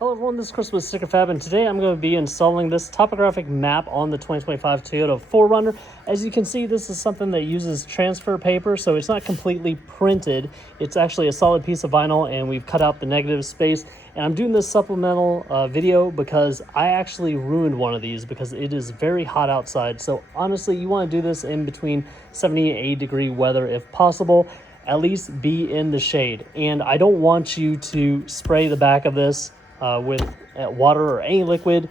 Hello everyone, this is Chris with Sticker Fab, and today I'm going to be installing this topographic map on the 2025 Toyota 4Runner. As you can see, this is something that uses transfer paper, so it's not completely printed. It's actually a solid piece of vinyl, and we've cut out the negative space. And I'm doing this supplemental video because I actually ruined one of these because it is very hot outside. So honestly, you want to do this in between 70 and 80 degree weather if possible. At least be in the shade. And I don't want you to spray the back of this with water or any liquid,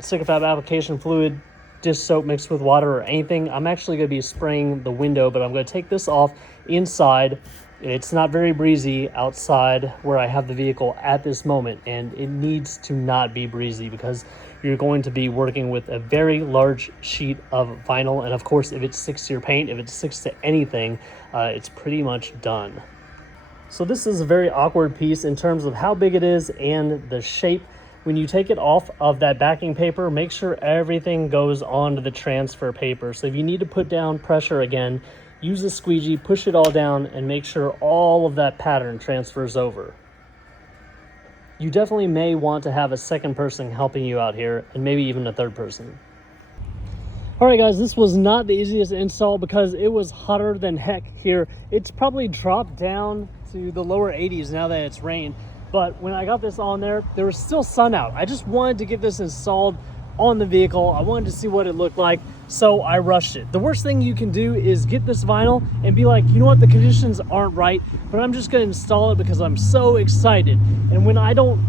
Sticker Fab application fluid, dish soap mixed with water or anything. I'm actually going to be spraying the window, but I'm going to take this off inside. It's not very breezy outside where I have the vehicle at this moment, and it needs to not be breezy because you're going to be working with a very large sheet of vinyl. And of course, if it sticks to your paint, if it sticks to anything, it's pretty much done. So this is a very awkward piece in terms of how big it is and the shape. When you take it off of that backing paper, make sure everything goes onto the transfer paper. So if you need to put down pressure again, use a squeegee, push it all down, and make sure all of that pattern transfers over. You definitely may want to have a second person helping you out here, and maybe even a third person. All right, guys, this was not the easiest to install because it was hotter than heck here. It's probably dropped down to the lower 80s now that it's rained. But when I got this on there was still sun out. I just wanted to get this installed on the vehicle. I wanted to see what it looked like, so I rushed it. The worst thing you can do is get this vinyl and be like, you know what, the conditions aren't right, but I'm just gonna install it because I'm so excited. And when I don't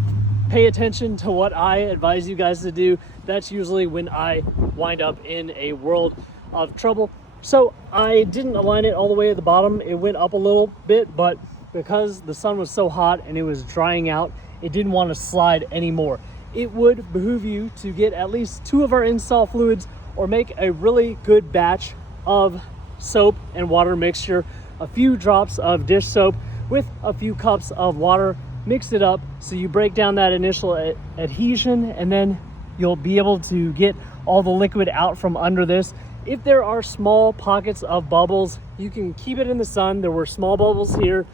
pay attention to what I advise you guys to do, that's usually when I wind up in a world of trouble. So I didn't align it all the way at the bottom. It went up a little bit, but because the sun was so hot and it was drying out, it didn't want to slide anymore. It would behoove you to get at least 2 of our install fluids or make a really good batch of soap and water mixture, a few drops of dish soap with a few cups of water, mix it up so you break down that initial adhesion, and then you'll be able to get all the liquid out from under this. If there are small pockets of bubbles, you can keep it in the sun. There were small bubbles here.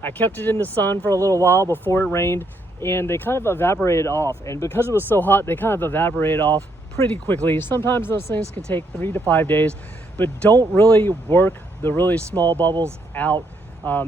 I kept it in the sun for a little while before it rained, and they kind of evaporated off. And because it was so hot, they kind of evaporated off pretty quickly. Sometimes those things can take 3 to 5 days, but don't really work the really small bubbles out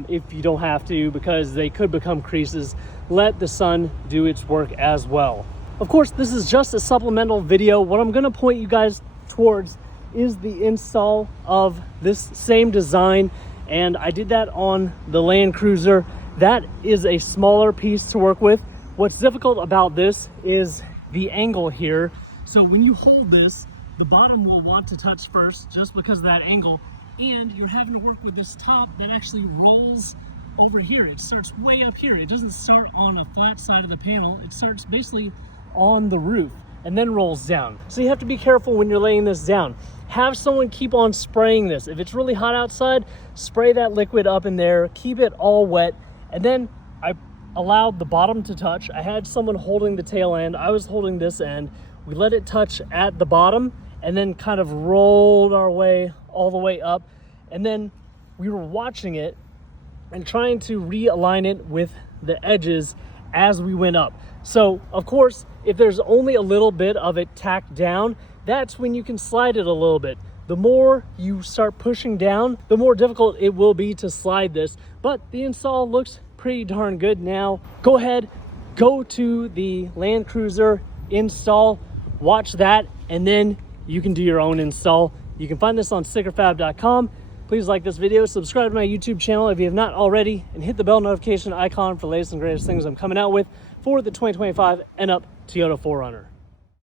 if you don't have to, because they could become creases. Let the sun do its work as well. Of course, this is just a supplemental video. What I'm gonna point you guys towards is the install of this same design. And I did that on the Land Cruiser. That is a smaller piece to work with. What's difficult about this is the angle here. So when you hold this, the bottom will want to touch first just because of that angle. And you're having to work with this top that actually rolls over here. It starts way up here. It doesn't start on a flat side of the panel. It starts basically on the roof and then rolls down. So you have to be careful when you're laying this down. Have someone keep on spraying this. If it's really hot outside, spray that liquid up in there, keep it all wet. And then I allowed the bottom to touch. I had someone holding the tail end. I was holding this end. We let it touch at the bottom and then kind of rolled our way all the way up. And then we were watching it and trying to realign it with the edges as we went up. So of course, if there's only a little bit of it tacked down, that's when you can slide it a little bit. The more you start pushing down, the more difficult it will be to slide this, but the install looks pretty darn good now. Go ahead, go to the Land Cruiser install, watch that, and then you can do your own install. You can find this on stickerfab.com. Please like this video, subscribe to my YouTube channel if you have not already, and hit the bell notification icon for the latest and greatest things I'm coming out with for the 2025 and up Toyota 4Runner.